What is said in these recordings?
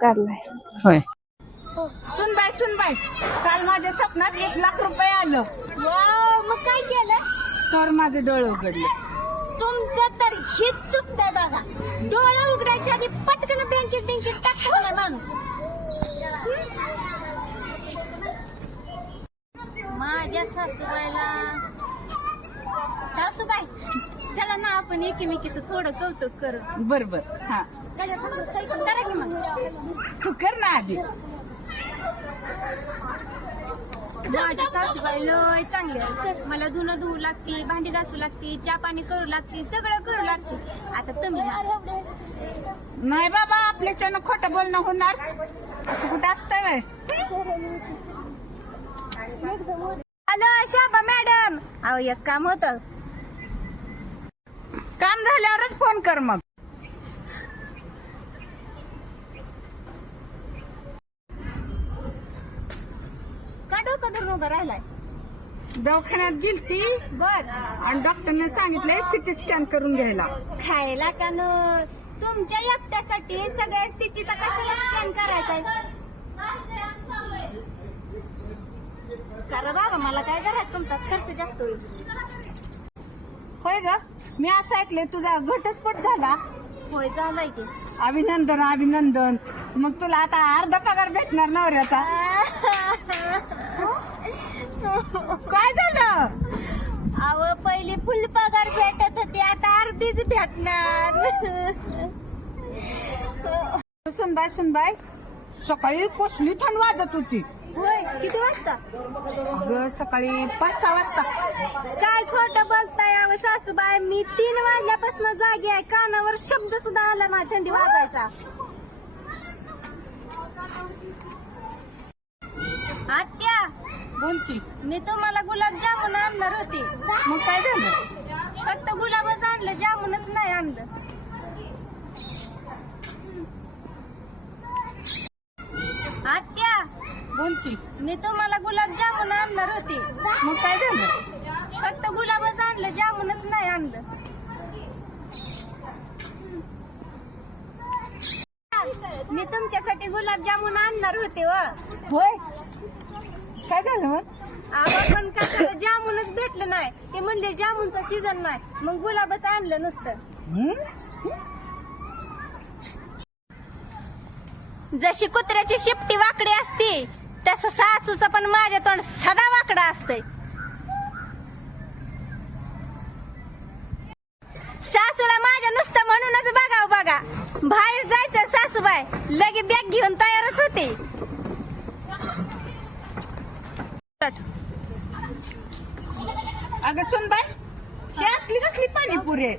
काढलाय. होय. सुनबाई काल माझ्या स्वप्नात 1 लाख रुपये आलं. मग काय केलं? तर माझं डोळं उघडलं. तुमचं तर हेच चुकतंय बघा. डोळे उघडायच्या आधी पटकन बँकेत टाकतो ना माणूस. माझ्या सासूबाई चला ना आपण एकमेकीचं थोडं कौतुक करू. बर हा करा की मग. तू कर ना आधी. माझी सासूबाई लय चांगली आहे. मला धुणं धुवू लागते, भांडी घासू लागते, चहा पाणी करू लागते, सगळं करू लागते. आता तुम्ही नाही बाबा, आपल्याच्यानं खोटं बोलणं होणार असं कुठं असतंय? हॅलो शोभा मॅडम, अहो एक काम होतं. काम झाल्यावरच फोन कर मग. का डोकं धरून उभं राहिलाय? दवाखान्यात गेलती बर. आणि डॉक्टरने सांगितलंय सिटी स्कॅन करून घ्यायला. खायला का न तुमच्या एकट्यासाठी सगळ्या सिटीचा कशाला स्कॅन करायचा? करा बाबा, मला काय करायचं, तुमचा खर्च जास्त होईल. होय ग, मी असं ऐकलंय तुझा घटस्फोट झाला. होय झालाय की. अभिनंदन. मग तुला आता अर्धा पगार भेटणार नवऱ्याचा. काय झालं? अहो पहिली फुल पगार भेटत होती, आता अर्धीच भेटणार. सुनबाई सकाळी कसली थंड वाजत होती. होय, किती वाजता? अगं सकाळी 5-6 वाजता. काय खोटं बोलताय अहो सासूबाई, मी 3 वाजल्यापासून जागी आहे. कानावर शब्द सुद्धा आला नाही थंडी वाजायचा. आत्या बोल की. मी तुम्हाला गुलाबजामुन आणणार होते. मग काय झालं? फक्त गुलाबच आणलं, जामुनच नाही आणलं. आत्या बोल की. मी तुम्हाला गुलाबजामुन आणणार होते. मग काय झालं? फक्त गुलाबच आणलं, जामुनच नाही आणलं. मी तुमच्यासाठी गुलाबजामुन आणणार होते. होय, काय झालं मग? अहो पण काय जामुनच भेटलं नाही. ते म्हणले जामुनचा सीझन नाही, मग गुलाबच आणलं नुसतं. जशी कुत्र्याची शिपटी वाकडी असते, तसं सासूचं पण माझ्या तोंड सदा वाकडा असतंय. सासूला माझ्या नुसतं म्हणूनच बघाव बघा. बाहेर जायचं सासूबाई लगे बॅग घेऊन तयारच होते. अगं सुनबाई, हे असली कसली पाणीपुरी आहे?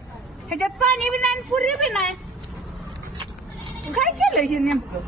ह्याच्यात पाणी बी नाही पुरी बी नाही. काय केलं हे नेमकं?